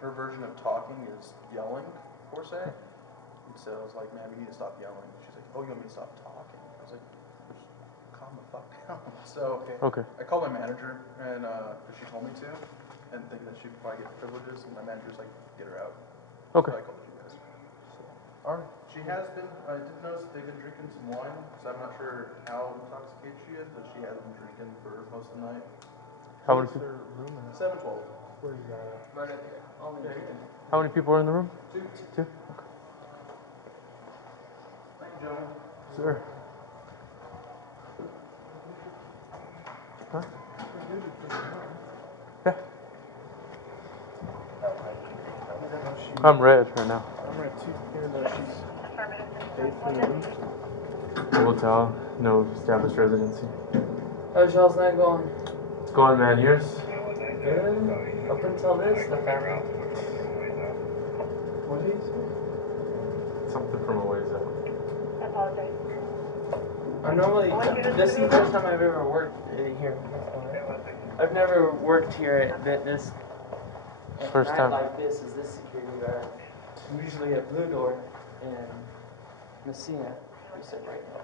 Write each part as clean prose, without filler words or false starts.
her version of talking is yelling, per se. And so I was like, man, we need to stop yelling. She's like, oh, you want me to stop talking? I was like, calm the fuck down. So I called my manager, and she told me to, and thinking that she'd probably get privileges, and my manager's like, get her out. Okay. So I called you guys. All right. She has been, I did notice they've been drinking some wine, so I'm not sure how intoxicated she is, but she has been drinking for most of the night. How many people? 712. Where's that? Right up here. How many people are in the room? Two. Two? Thank you, gentlemen. Sir. Huh? Yeah. I'm red right now. I'm right too. Here that she's paid for the room. Hotel, no established residency. How's y'all's night going? What's going on, man? Yours? Good. Up until this, the family. What did he say? Something from a ways out. I'm normally, this is the first time I've ever worked here. I've never worked here at this. First night time. like this is this security guard. I'm usually at Blue Door in Messina. We sit right now.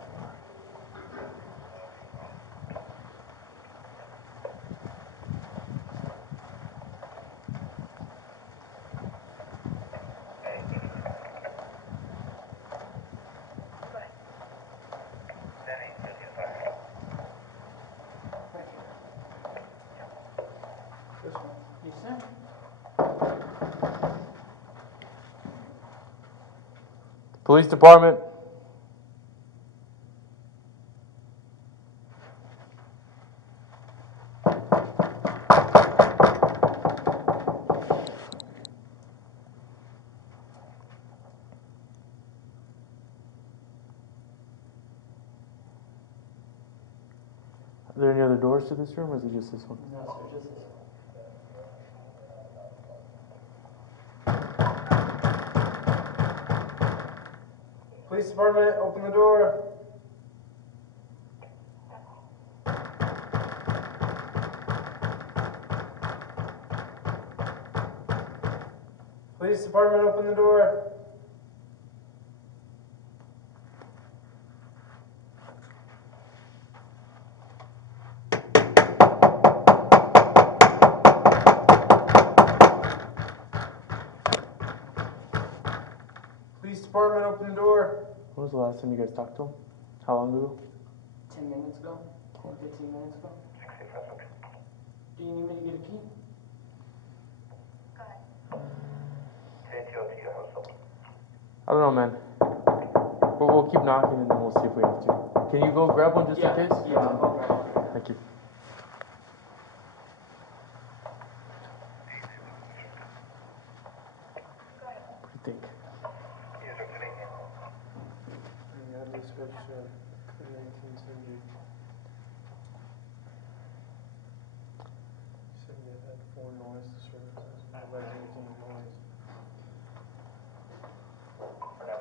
This one? You sent? Police department. Are there any other doors to this room, or is it just this one? No, sir, just this. Police department, open the door. Police department, open the door. Police department, open the door. When was the last time you guys talked to him? How long ago? 10 minutes ago? 10, 15 minutes ago? Do you need me to get a key? I don't know, man. But we'll keep knocking and then we'll see if we have to. Can you go grab one just in case? Yeah, I'll go grab one. Thank you. What do you think? Yeah, this register 1970. Said you had 4 noise disturbances. Nobody had any noise. Okay.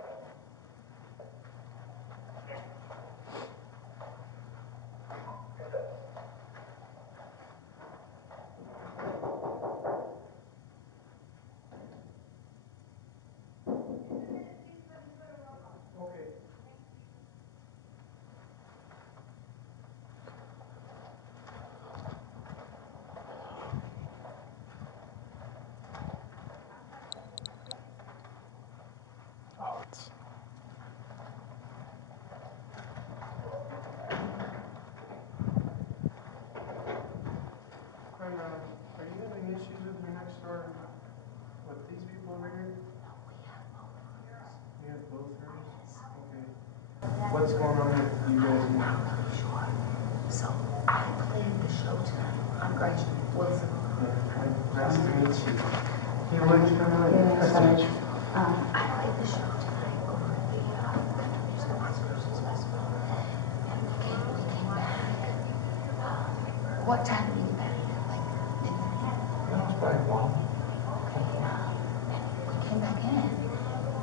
Oh, it's... And, are you having issues with your next door, with these people over here? You have both rooms? Okay. What's going on with you guys now? Sure. So I played the show tonight. I'm Gretchen Wilson. Nice to meet you. Can you look at me? Nice to meet you. I played the show tonight over at the country music Las Cruces Festival. And we came back. What time did we get back? Like midnight? That's right, well. Okay. And we came back in.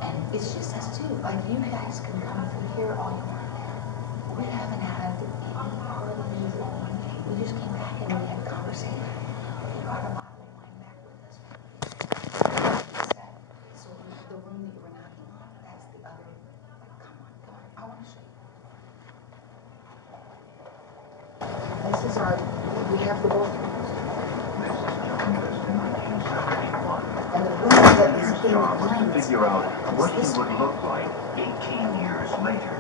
And it's just us two. Like, you guys can come through here all you want. We haven't had any party music or anything. We just came back and we had a conversation. We brought a bottle of wine back with us. sorry, we have the book. And the room that is in the lines. Figure out what he would look like 18 years later.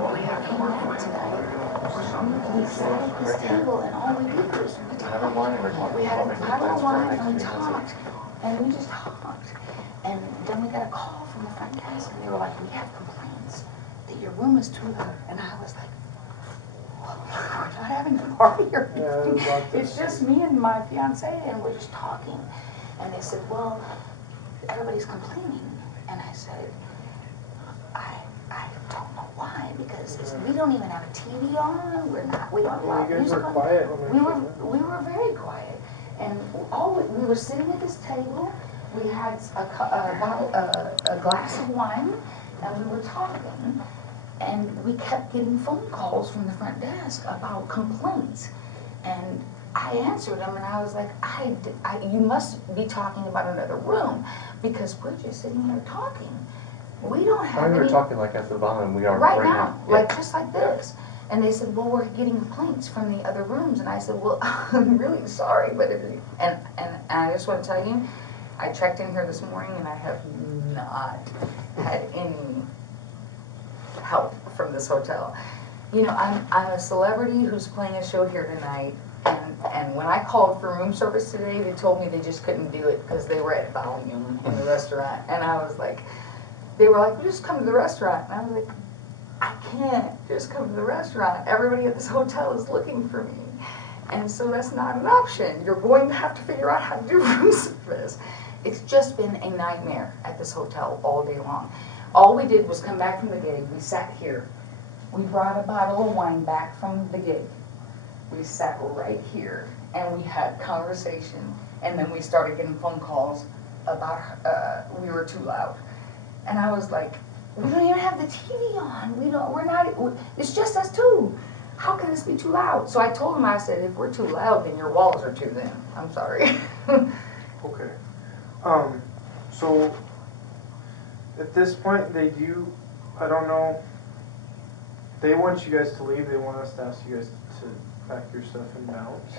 All he had to work with was some We sat at this table and all we did was we talked. Have a wine and we're talking We had about a making bottle of plans for wine and we next week. talked. And we just talked. And then we got a call from the front desk and they were like, we have complaints that your room is too loud. And I was like, oh, we're not having a party or anything. It's just me and my fiancé and we're just talking. And they said, well, everybody's complaining. And I said, I don't know why, because we don't even have a TV on. We don't allow You guys music were on. quiet when We were very quiet. And we were sitting at this table. We had a glass of wine, and we were talking. And we kept getting phone calls from the front desk about complaints. And I answered them, and I was like, you must be talking about another room, because we're just sitting here talking. We don't have I mean, we any. were talking like at the volume we are Right right now, now. like just like this. And they said, well, we're getting complaints from the other rooms. And I said, well, I'm really sorry, but and I just want to tell you, I checked in here this morning and I have not had any help from this hotel. You know, I'm a celebrity who's playing a show here tonight, and when I called for room service today, they told me they just couldn't do it because they were at volume in the restaurant. And I was like, they were like, well, just come to the restaurant. And I was like, I can't just come to the restaurant. Everybody at this hotel is looking for me. And so that's not an option. You're going to have to figure out how to do room service. It's just been a nightmare at this hotel all day long. All we did was come back from the gig. We sat here. We brought a bottle of wine back from the gig. We sat right here and we had conversation. And then we started getting phone calls about we were too loud. And I was like, we don't even have the TV on. It's just us two. How can this be too loud? So I told him, I said, if we're too loud, then your walls are too thin. I'm sorry. Okay. So at this point, I don't know, they want you guys to leave. They want us to ask you guys to pack your stuff and bounce.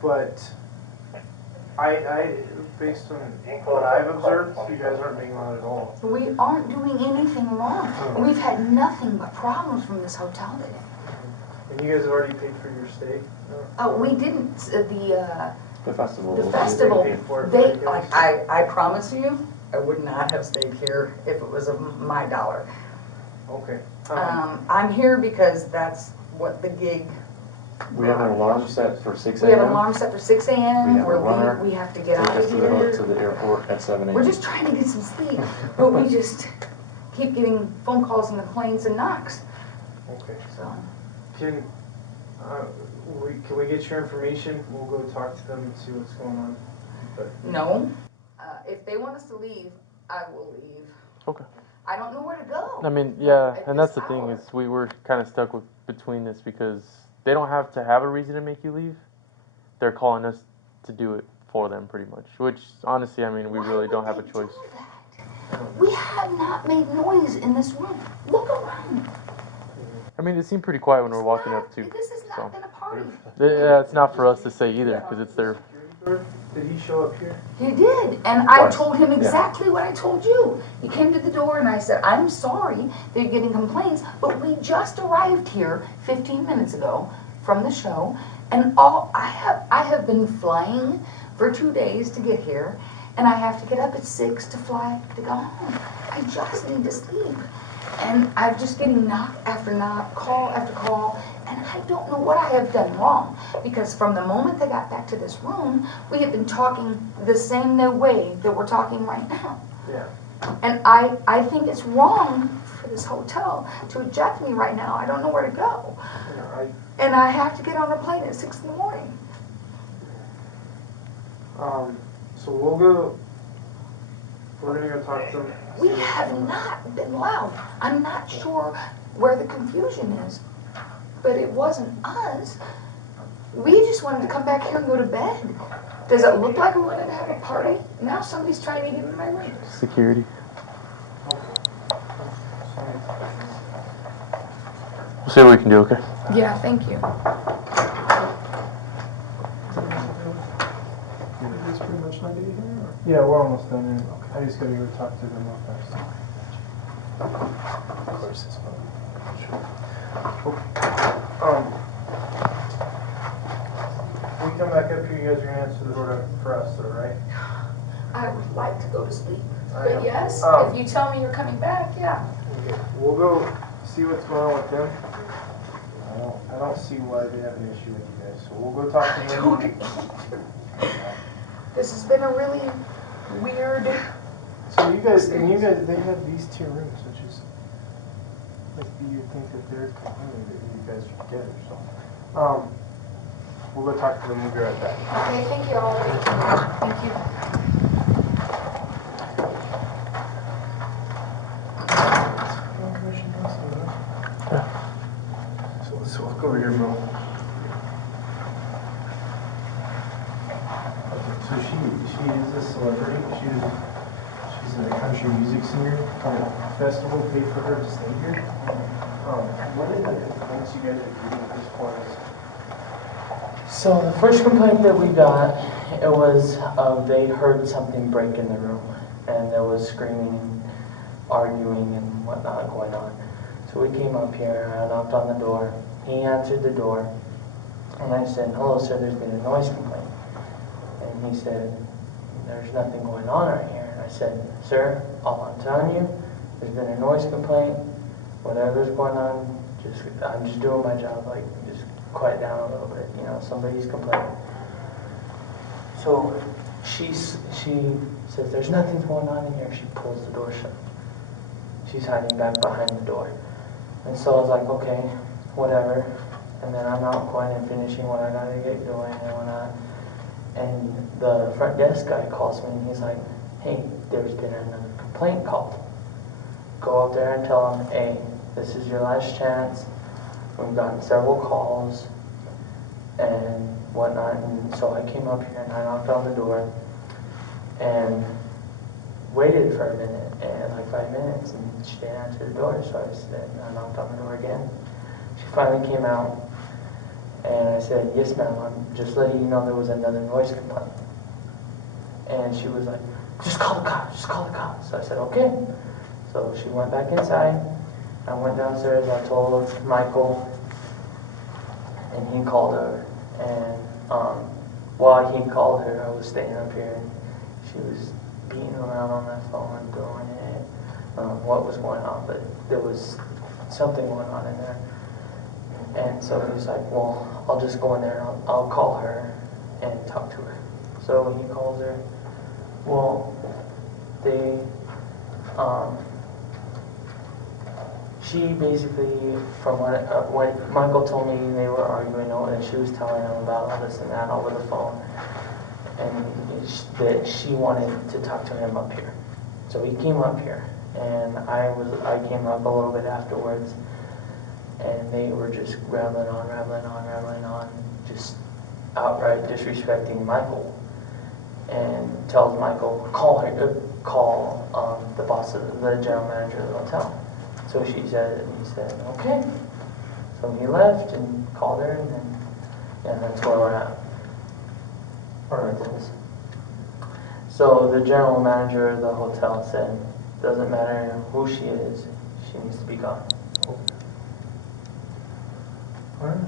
But I, based on what I've observed, you guys aren't being loud at all. We aren't doing anything wrong. We've had nothing but problems from this hotel today. And you guys have already paid for your stay? Oh, we didn't, The festival. the festival, They paid for it for you guys? I promise you, I would not have stayed here if it was of my dollar. Okay. I'm here because that's what the gig. We have an alarm set for 6 a.m. We have an alarm set for 6 a.m. We have a runner. We have to get Take out us of to here. the airport at 7 a.m. We're just trying to get some sleep, but we just keep getting phone calls and complaints and knocks. Okay. So Can we get your information? We'll go talk to them and see what's going on. But no, if they want us to leave, I will leave. Okay. I don't know where to go. I mean, yeah, At and that's this the thing hour. is we were kind of stuck between this because they don't have to have a reason to make you leave. They're calling us to do it for them pretty much, which honestly, I mean, we Why really would don't have a they choice. do that? We have not made noise in this room. Look around. I mean, it seemed pretty quiet when we were walking up too. This has not So been a party. yeah, it's not for us to say either because it's their. did he show up here? He did, and I Twice. told him exactly what I told you. He came to the door and I said, I'm sorry that you're getting complaints, but we just arrived here 15 minutes ago from the show, and I have been flying for 2 days to get here, and I have to get up at 6 to fly to go home. I just need to sleep. And I'm just getting knock after knock, call after call, and I don't know what I have done wrong. Because from the moment they got back to this room, we have been talking the same way that we're talking right now. Yeah. And I think it's wrong for this hotel to eject me right now. I don't know where to go. And I have to get on a plane at 6 in the morning. So we'll go. We're gonna go talk to them. We have not been loud. I'm not sure where the confusion is, but it wasn't us. We just wanted to come back here and go to bed. Does it look like we wanted to have a party? Now somebody's trying to get in my room. Security. We'll see what we can do, okay? Yeah, thank you. Is pretty much not getting here? Yeah, we're almost done. And I just gotta go talk to them real fast. Of course, it's fine. Sure. When we come back up here, you guys are gonna answer the door for us, though, right? I would like to go to sleep, I but know. yes, Um, if you tell me you're coming back, yeah. Okay, we'll go see what's going on with them. I don't see why they have an issue with you guys, so we'll go talk to them. This has been a really weird. So they have these 2 rooms, which is, like, you would think that they're complaining that you guys are together, so. We'll go talk to them, we'll be right back. Okay, thank you all. Thank you. So let's walk over here, bro. So she is a celebrity. She's a country music singer. Festival paid for her to stay here. What are the complaints you guys are getting at this point? So the first complaint that we got, it was they heard something break in the room, and there was screaming and arguing and whatnot going on. So we came up here, I knocked on the door, he answered the door, and I said, "Hello sir, there's been a noise complaint." And he said, "There's nothing going on right here." And I said, "Sir, all I'm telling you, there's been a noise complaint, whatever's going on, I'm just doing my job, like, just quiet down a little bit, somebody's complaining." So she says, "There's nothing going on in here." She pulls the door shut. She's hiding back behind the door. And so I was like, okay, whatever. And then I'm out going and finishing what I gotta get doing and whatnot. And the front desk guy calls me and he's like, "Hey, there's been another complaint called. Go up there and tell them, hey, this is your last chance. We've gotten several calls and whatnot." And so I came up here and I knocked on the door and waited for a minute, and like 5 minutes, and she didn't answer the door. So I knocked on the door again. She finally came out, and I said, "Yes, ma'am, I'm just letting you know there was another noise complaint." And she was like, "Just call the cops, just call the cops." So I said, "Okay." So she went back inside. I went downstairs, I told Michael, and he called her. And while he called her, I was staying up here, and she was beating around on that phone and doing it, what was going on, but there was something going on in there. And so he's like, "Well, I'll just go in there and I'll call her and talk to her." So he calls her. Well, she basically, from what Michael told me, they were arguing, and she was telling him about all this and that over the phone, and that she wanted to talk to him up here. So he came up here, and I came up a little bit afterwards, and they were just rambling on, just outright disrespecting Michael, and tells Michael, call the boss of the general manager of the hotel. So he said, okay. So he left and called her, and that's where we're at. Alright. So the general manager of the hotel said, doesn't matter who she is, she needs to be gone. Alright.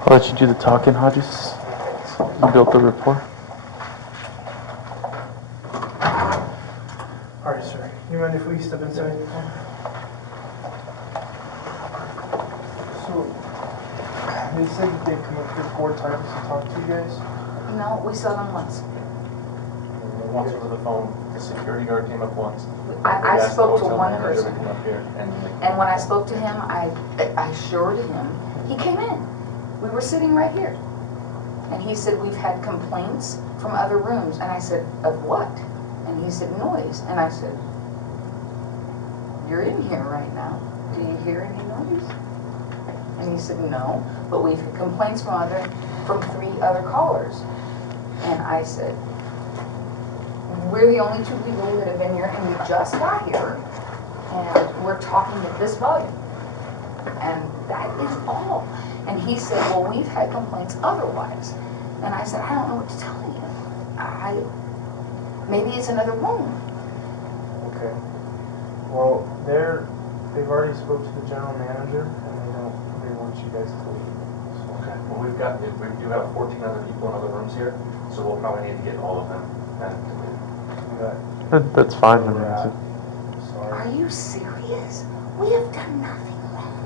I'll let you do the talking, Hodges. You built the rapport. Alright, sir. You mind if we step inside? So, they said that they've come up here 4 times to talk to you guys? No, we saw them once. Once over the phone, the security guard came up once. I asked the spoke to hotel one manager to person, come up here, and when I spoke to him, I assured him, he came in. We were sitting right here. And he said, we've had complaints from other rooms. And I said, of what? And he said, noise. And I said, you're in here right now. Do you hear any noise? And he said, no, but we've had complaints from 3 other callers. And I said, we're the only two people that have been here, and we just got here, and we're talking at this volume. And that is all. And he said, well, we've had complaints otherwise. And I said, I don't know what to tell you. Maybe it's another room. Okay. Well, they've already spoke to the general manager, and they want you guys to leave. So. Okay. Well, we do have 14 other people in other rooms here, so we'll probably need to get all of them and to leave. That's fine. Sorry. Are you serious? We have done nothing wrong.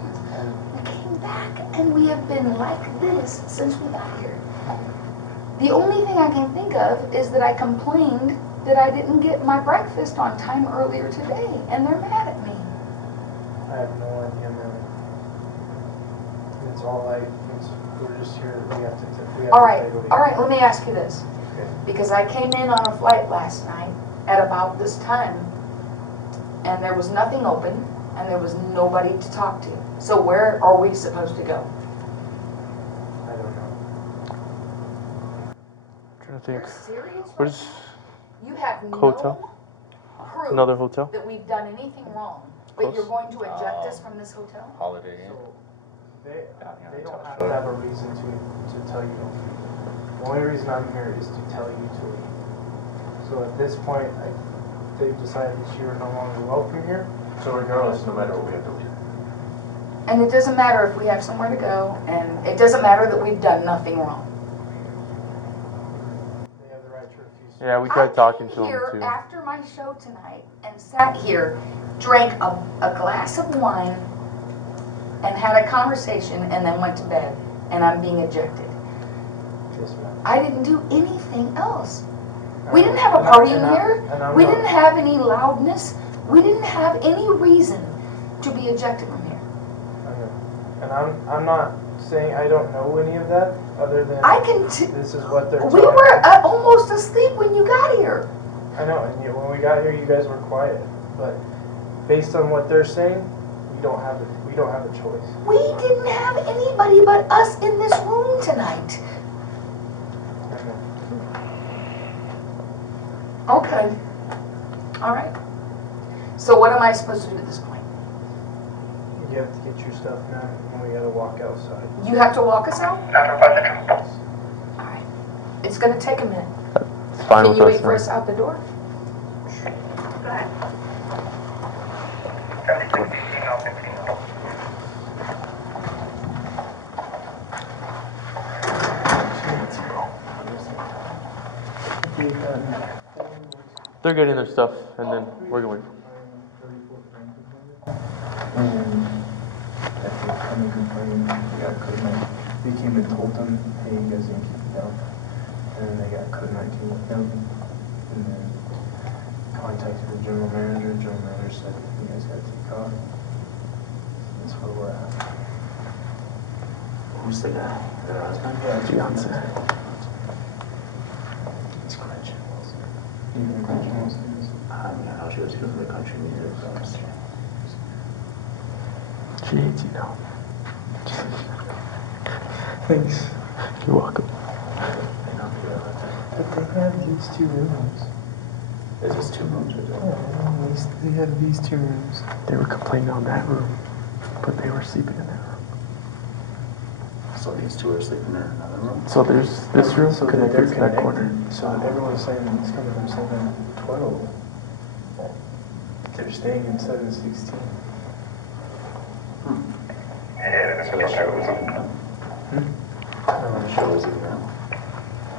We came back, and we have been like this since we got here. The only thing I can think of is that I complained that I didn't get my breakfast on time earlier today, and they're mad at me. I have no idea, man. It's all we're just here, we have to All right, let me ask you this. Okay. Because I came in on a flight last night at about this time, and there was nothing open, and there was nobody to talk to. So where are we supposed to go? I don't know. I'm trying to think. You're serious? Where's You have hotel? no proof Another hotel? that we've done anything wrong, but you're going to eject us from this hotel? Holiday Inn. So they don't have to have a reason to tell you to leave. The only reason I'm here is to tell you to leave. So at this point, they've decided that you are no longer welcome here. So regardless, no matter what, we have to leave. And it doesn't matter if we have somewhere to go, and it doesn't matter that we've done nothing wrong. They have the right to refuse. Yeah, we tried talking to I came him here too. after my show tonight and sat here, drank a glass of wine, and had a conversation, and then went to bed, and I'm being ejected. Yes, ma'am. I didn't do anything else. We didn't have a party in here. We didn't have any loudness. We didn't have any reason to be ejected from here. And I'm not saying I don't know any of that, other than this is what they're We telling were me. almost asleep when you got here. I know, and yet when we got here, you guys were quiet. But based on what they're saying, we don't have a choice. We didn't have anybody but us in this room tonight. I know. Okay. All right. So what am I supposed to do at this point? You have to get your stuff now, and we gotta walk outside. You have to walk us out? All right. It's going to take a minute. It's fine Can with you us wait for now. us out the door? Go ahead. They're getting their stuff, and then we're going. They came and told them, hey, you guys didn't keep it down. And then they got COVID-19 with them. And then contacted the general manager. The general manager said, you guys got to take off. That's where we're at. Who's the guy? Their husband? Fiancé. It's Gretchen Wilson. You know who Gretchen Wilson is? I know she was good for the country music. She hates you now. Thanks. You're welcome. But they have these two rooms. Is this 2 rooms or They have these two rooms. They were complaining on that room, but they were sleeping in that room. So these 2 are sleeping in another room? So there's this room So connected to that corner. So everyone's saying it's coming from 712. They're staying in 716. So the show is even now? The show is even now?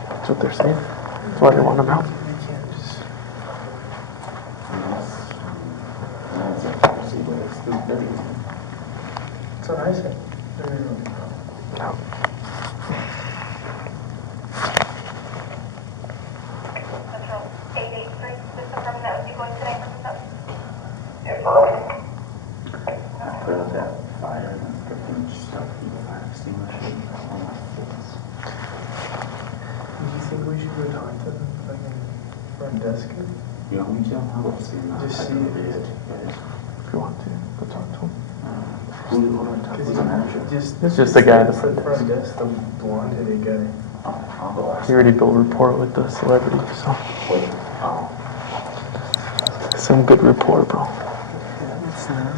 That's what they're saying. That's why they want them out. They can't just. That's what I said. No. Central 883, just confirming that would be going today for pickup. Put out that fire and freaking stuff, fire extinguisher. Do you think we should go talk to them, like in front desk? You want me to? I'll go see him. Just see it. it. If you want to, go talk to him. Who's the manager? It's just the guy at the front The front desk, the blonde-headed guy. I'll go ask He already built a rapport with the celebrity, so. Wait, some good rapport, bro. Yeah, it's not.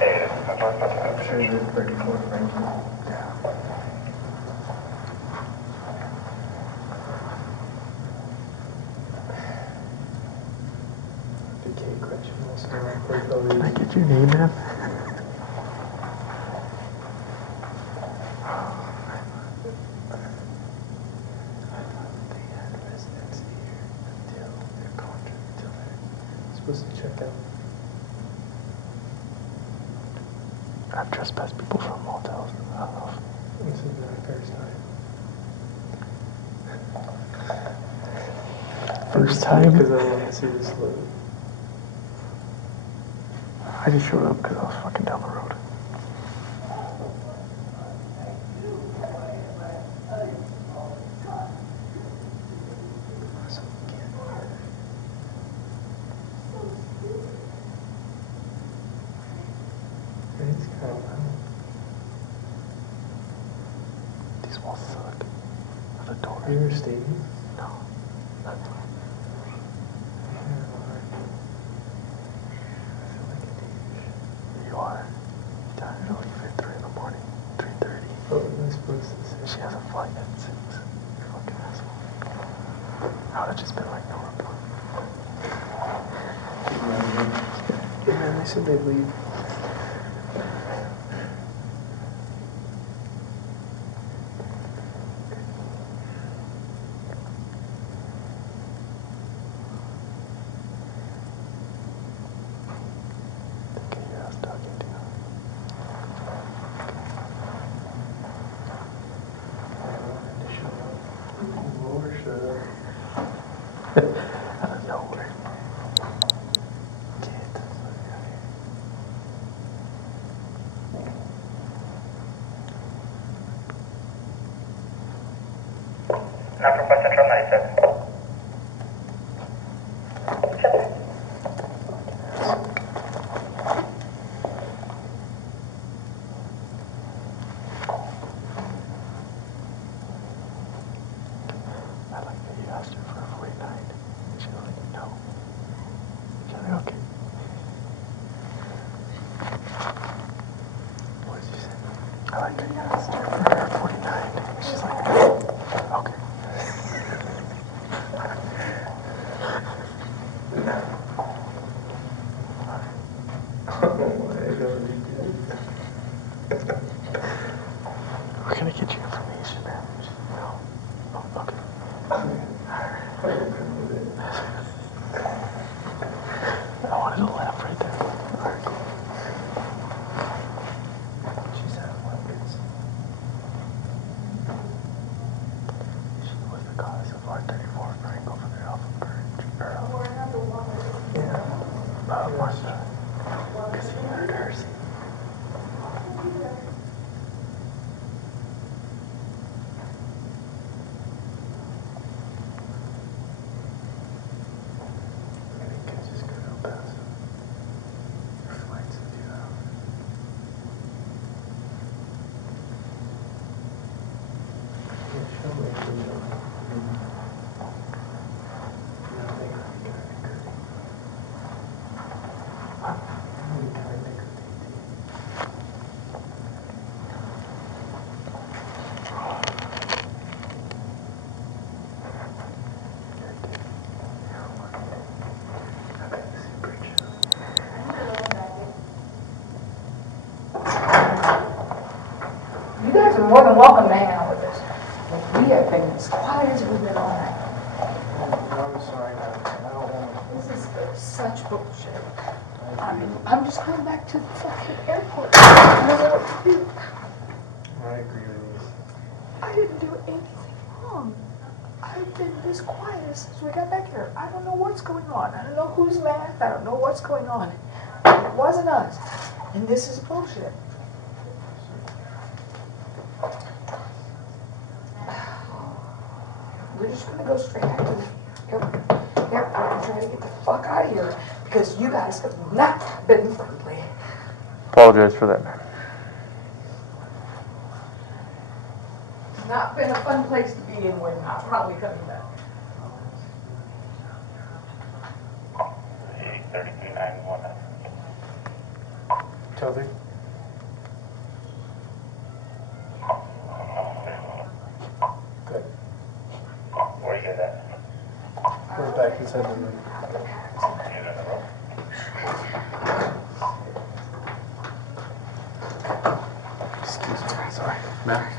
Hey, this is Central Special Sure, you're 34, Frankie. Okay, Gretchen Wilson. Can I get your name, man? Supposed to check out. I've trespassed people from motels. I don't know. This is their first time. First time? Because I want to see this look. I just showed up because I was fucking down the road. It's kind of loud. These walls suck. The door. Have you ever stayed here? No. I feel like a douche. You are. You died to leave at 3 in the morning. 3:30. What was I supposed to say? She has a flight at 6. You fucking asshole. I would have just been like, no report. Yeah, man, they said they'd leave. Okay, yeah, I was talking to you. Out of nowhere. Can't. Central West Central 97. I like that you asked her for a 49. She was like, no. She's like, okay. What did you say? I like that you asked her for her 49. She's like, okay. We're gonna get you information, man. No. Oh, okay. I wanted to laugh right there. Alright, cool. She's had weapons. She was the cause of our 34 burning over there off of Burge. Yeah. Martha. Because he murdered her. I think I just got out past your flight's in 2 hours. Yeah, show me if you know. No, they got me kind of good. I'm kind of good. Okay, this is pretty chill. You guys are more than welcome to hang out with us. Like, we have been as quiet as we've been all night. I'm sorry, man. I don't want This is such bullshit. I mean, I'm just going back to the fucking airport. I don't know what to do. to. I agree with you. I didn't do anything wrong. I've been this quiet since we got back here. I don't know what's going on. I don't know who's mad. I don't know what's going on. It wasn't us. And this is bullshit. We're just gonna go straight back to the airport and try to get the fuck out of here because you guys have not been friendly. Apologize for that, man. It's not been a fun place to be in. We're not probably coming back. 3391. Tell me. Good. Where you guys at? We're back inside the room. You in the room? Excuse me, sorry. Matt?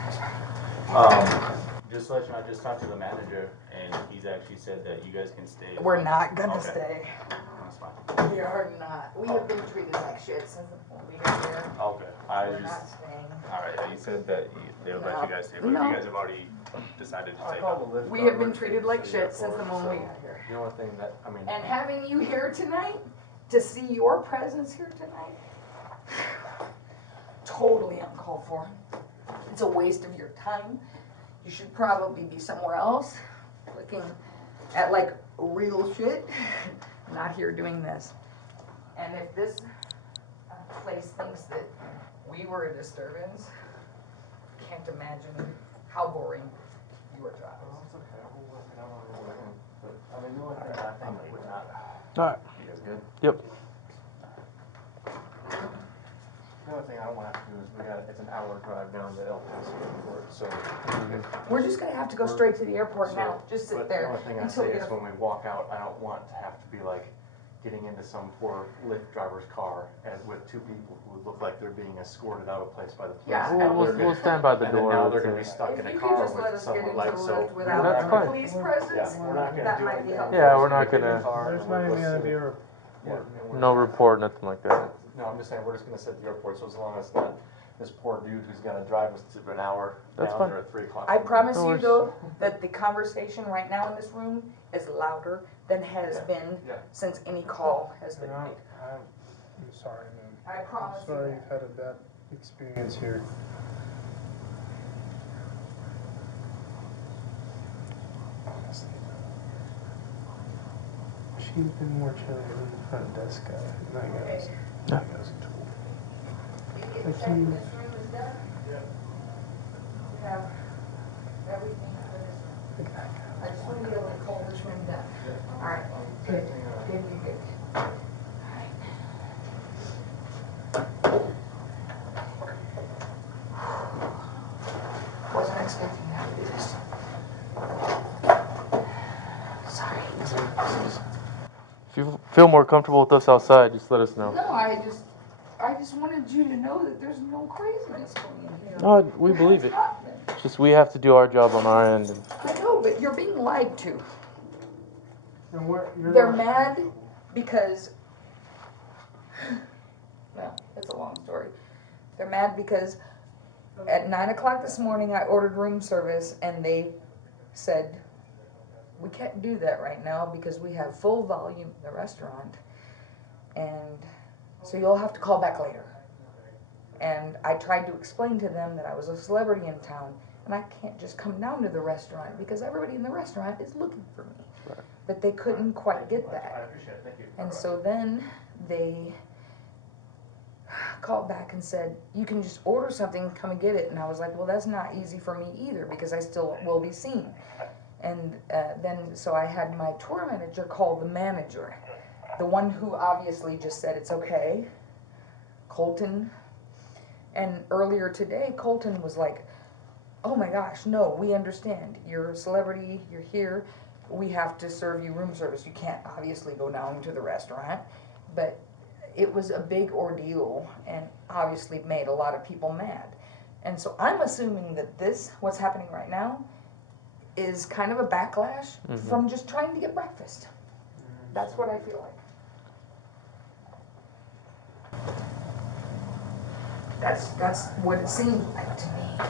Just to let you know, I just talked to the manager, and he's actually said that you guys can stay. We're not gonna Okay. stay. That's fine. We are not. We have been treated like shit since we got here. Okay, I We're just, not staying. alright, you said that they would let you guys stay, but No. you guys have already decided to I take called off. the lift We have been driver treated to like the shit since the airport, moment we so- got here. The only thing that, I mean, And having you here tonight, to see your presence here tonight, totally uncalled for. It's a waste of your time. You should probably be somewhere else, looking at like real shit, not here doing this. And if this place thinks that we were a disturbance, can't imagine how boring your job is. it's okay, we'll work it out on our way in. But, I mean, the only thing I think would not, Alright. you guys good? Yep. The only thing I don't wanna have to do is it's an hour drive down to El Paso Airport, so. We're just gonna have to go straight to the airport now, just sit But there the only thing I until say we is get when we walk out, I don't want to have to be like getting into some poor Lyft driver's car and with two people who look like they're being escorted out of place by the police. Yeah, We'll stand by the And then door. now with they're gonna the- be stuck If in a you car could just let with us get into someone the like, so. lift without That's the fine. police presence, Yeah, we're not gonna that do might be anything. helpful. Yeah, we're not Get in the gonna, car There's and not we're even gonna listening. be a Yeah, report. and we're no just- report, nothing like that. No, I'm just saying, we're just gonna sit at the airport, so as long as not this poor dude who's gonna drive us to an hour That's down fine. there at 3 o'clock. I promise No you worries. though, that the conversation right now in this room is louder than has Yeah, been yeah. since any call has been I'm made. sorry, man. I promise I'm you sorry that. you've had a bad experience here. Honestly. She's been more chilly than the front desk guy. That guy's a tool. If Thank you. this room is done, we have everything for this room. Look at that guy. I just want to be able to call this room done. All right, good, good, good, good. All right. Wasn't expecting to have to do this. Sorry. If you feel more comfortable with us outside, just let us know. No, I just wanted you to know that there's no craziness going in here. No, we believe it. It's just we have to do our job on our end. And I know, but you're being lied to. And you're They're not- mad because, well, it's a long story. They're mad because at 9 o'clock this morning, I ordered room service and they said, we can't do that right now because we have full volume in the restaurant. And so you'll have to call back later. And I tried to explain to them that I was a celebrity in town and I can't just come down to the restaurant because everybody in the restaurant is looking for me. Right. But they couldn't quite get I that. appreciate it, thank you. And so then they called back and said, you can just order something, come and get it. And I was like, well, that's not easy for me either because I still will be seen. And so I had my tour manager call the manager, the one who obviously just said it's okay, Colton. And earlier today, Colton was like, oh my gosh, no, we understand. You're a celebrity, you're here. We have to serve you room service. You can't obviously go down to the restaurant. But it was a big ordeal and obviously made a lot of people mad. And so I'm assuming that what's happening right now, is kind of a backlash from just trying to get breakfast. That's what I feel like. That's what it seemed like to me.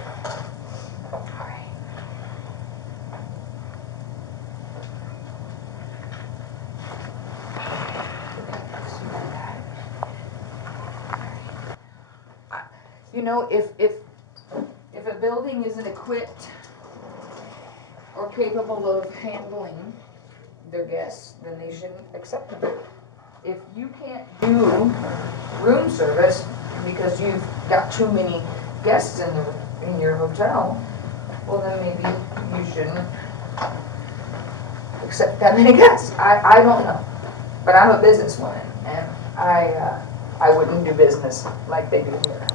All right. You know, if a building isn't equipped or capable of handling their guests, then they shouldn't accept them. If you can't do room service because you've got too many guests in your hotel, well then maybe you shouldn't accept that many guests. I don't know, but I'm a businesswoman and I wouldn't do business like they do here.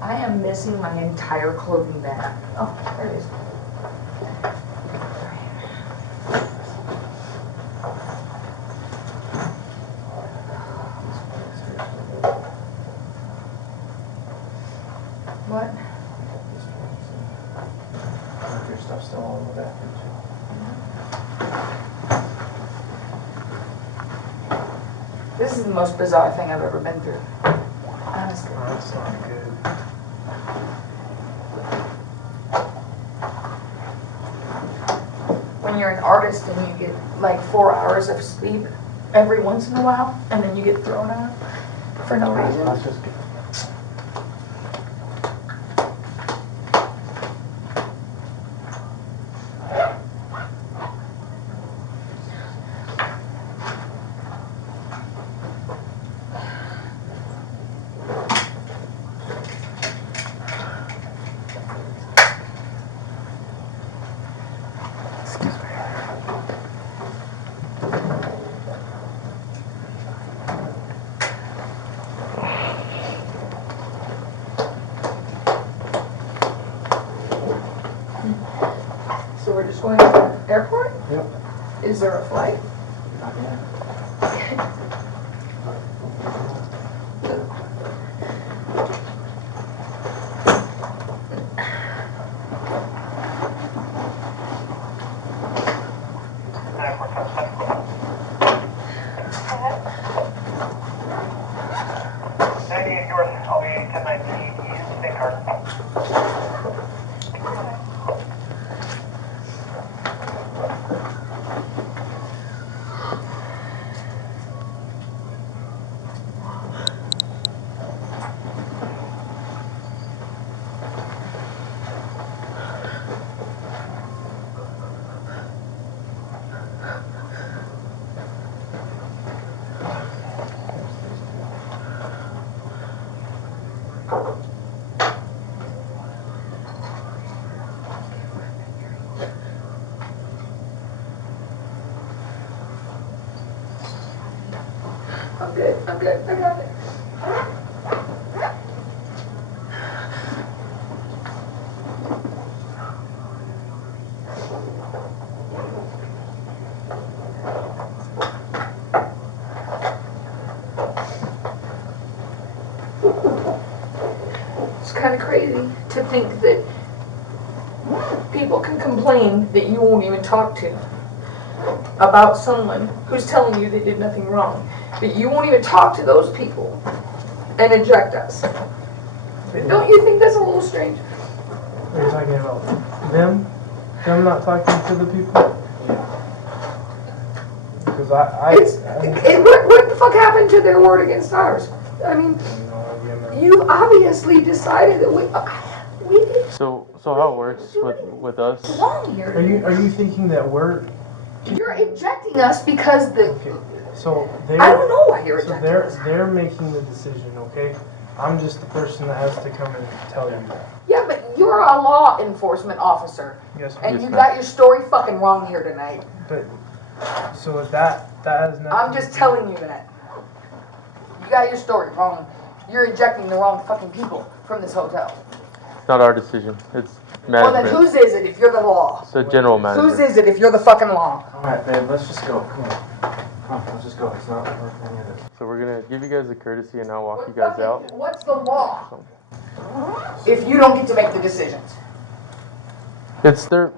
I am missing my entire clothing bag. Oh, there it is. What? Your stuff's still all in the bathroom too. This is the most bizarre thing I've ever been through. Honestly. Oh, that's not good. When you're an artist and you get like 4 hours of sleep every once in a while, and then you get thrown out for no reason. That's just good. So we're just going to the airport? Yep. Is there a flight? Not yet. I'll be 1019 East State Card. I'm good, I got it. It's kind of crazy to think that people can complain that you won't even talk to about someone who's telling you they did nothing wrong. That you won't even talk to those people and eject us. Don't you think that's a little strange? What are you talking about? Them? Them not talking to the people? Yeah. Because what the fuck happened to their word against ours? I mean, you obviously decided that we did. So how it works with us? Wrong here. Are you thinking that we're? You're ejecting us because the. Okay. So I don't know why you're ejecting us. They're making the decision, okay? I'm just the person that has to come and tell you that. Yeah, but you're a law enforcement officer. Yes, and you got your story fucking wrong here tonight. But so that has nothing. I'm just telling you that. You got your story wrong. You're ejecting the wrong fucking people from this hotel. It's not our decision. It's Well, management. then whose is it if you're the law? It's the general manager. Whose is it if you're the fucking law? Alright, babe, let's just go. Come on. Come on, let's just go. It's not worth any of this. So we're gonna give you guys a courtesy and I'll walk you guys out. What's the law? If you don't get to make the decisions. It's their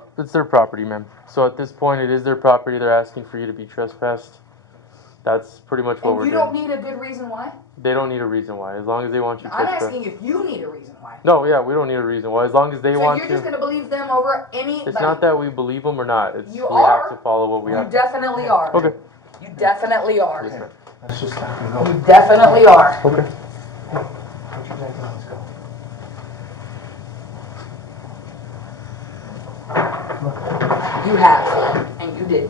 property, ma'am. So at this point, it is their property. They're asking for you to be trespassed. That's pretty much what And we're you doing. don't need a good reason why? They don't need a reason why. As long as they want you I'm trespassed. asking if you need a reason why. No, yeah, we don't need a reason why. As long as they So want you're to. just going to believe them over anybody? It's not that we believe them or not. It's You we are. have to follow what we You have. definitely are. Okay. You definitely are. Yes, ma'am. Let's just stop and go. You definitely are. Okay. Put your jacket on. Let's go. You have. And you did.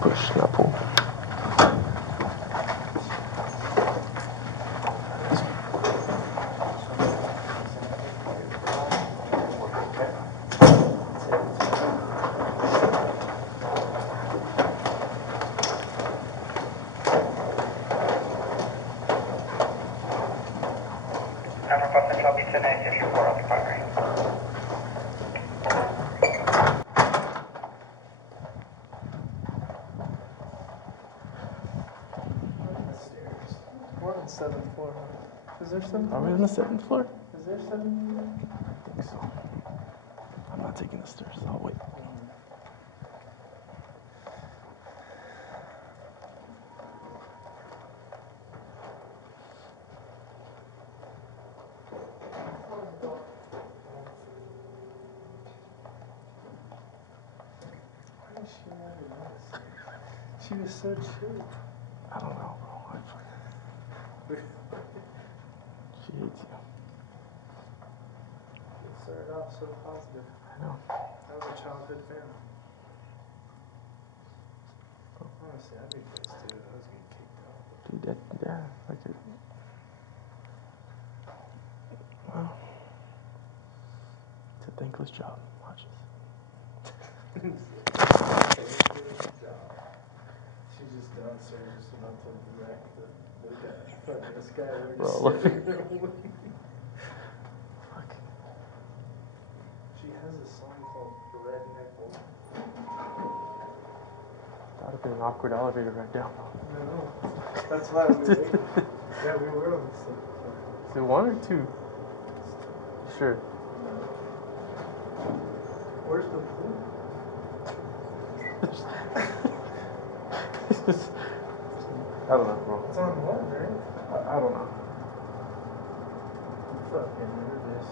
Push, not pull. 7th floor. Is there 7th Are we floor? on the 7th floor? Is there 7th floor? I think so. I'm not taking the stairs. I'll wait. Why is she not in this? She was so chill. I don't know, bro. She hates you. It started off so positive. I know. That was a childhood fan. Honestly, I'd be pissed too. I was getting kicked out. Dude, yeah, like it. Well, it's a thankless job. Watch this. She's just downstairs, just about to wreck the guy. This guy, we're Bro, just look. sitting there. Fuck. She has a song called Redneck Woman. That would have been an awkward elevator ride down. I know. That's why we waited. Yeah, we were on the same floor. Is it 1 or 2? Sure. Where's the pool? It's just, I don't know, bro. It's on one, right? I don't know. Fucking nervous.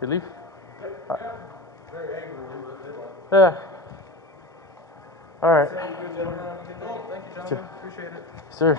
You leave? Very angry, but they like. Yeah. All right. Thank you, gentlemen. Appreciate it. Sir.